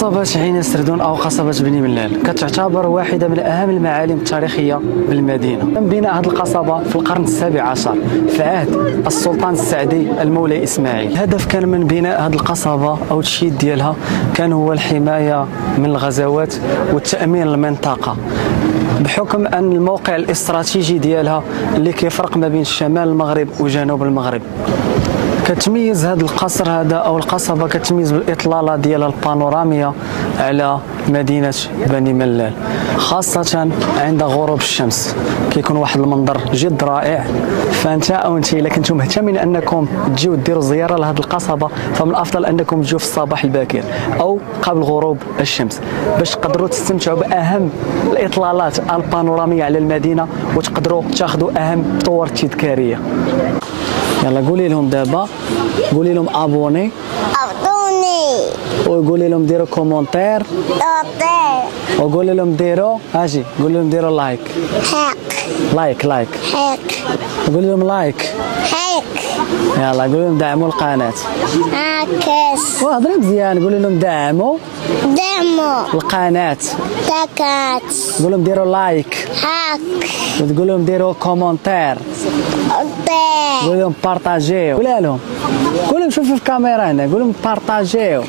قصبة عين سردون أو قصبة بني ملال كتعتبر واحدة من أهم المعالم التاريخية بالمدينة. تم بناء هذه القصبة في القرن السابع عشر في عهد السلطان السعدي المولى إسماعيل. الهدف كان من بناء هذه القصبة أو التشييد ديالها كان هو الحماية من الغزوات والتأمين المنطقة، بحكم أن الموقع الاستراتيجي ديالها اللي كيفرق ما بين شمال المغرب وجنوب المغرب. كتميز هذا القصر هذا او القصبه كتميز بالاطلاله ديالها البانوراميه على مدينه بني ملال، خاصه عند غروب الشمس كيكون واحد المنظر جد رائع. فانت او انت الا كنتم مهتمين انكم تجيو ديروا زياره لهذه القصبه فمن الافضل انكم تجيو في الصباح الباكر او قبل غروب الشمس باش تقدروا تستمتعوا باهم الاطلالات البانوراميه على المدينه وتقدروا تاخذوا اهم الصور التذكاريه. يلا قولي لهم دابا، قولي لهم ابوني وقولي لهم ديروا كومونتير وقولي لهم ديروا اجي قولي لهم ديروا لايك لايك قولي لهم لايك. يلا قولي لهم دعموا القناه. وهضري مزيان، قولي لهم دعموا القناه. قول لهم ديروا لايك وتقول لهم ديروا كومونتير. قول لهم بارطاجيو. قولها لهم، قول لهم شوفوا في الكاميرا هنا، قول لهم بارطاجيو.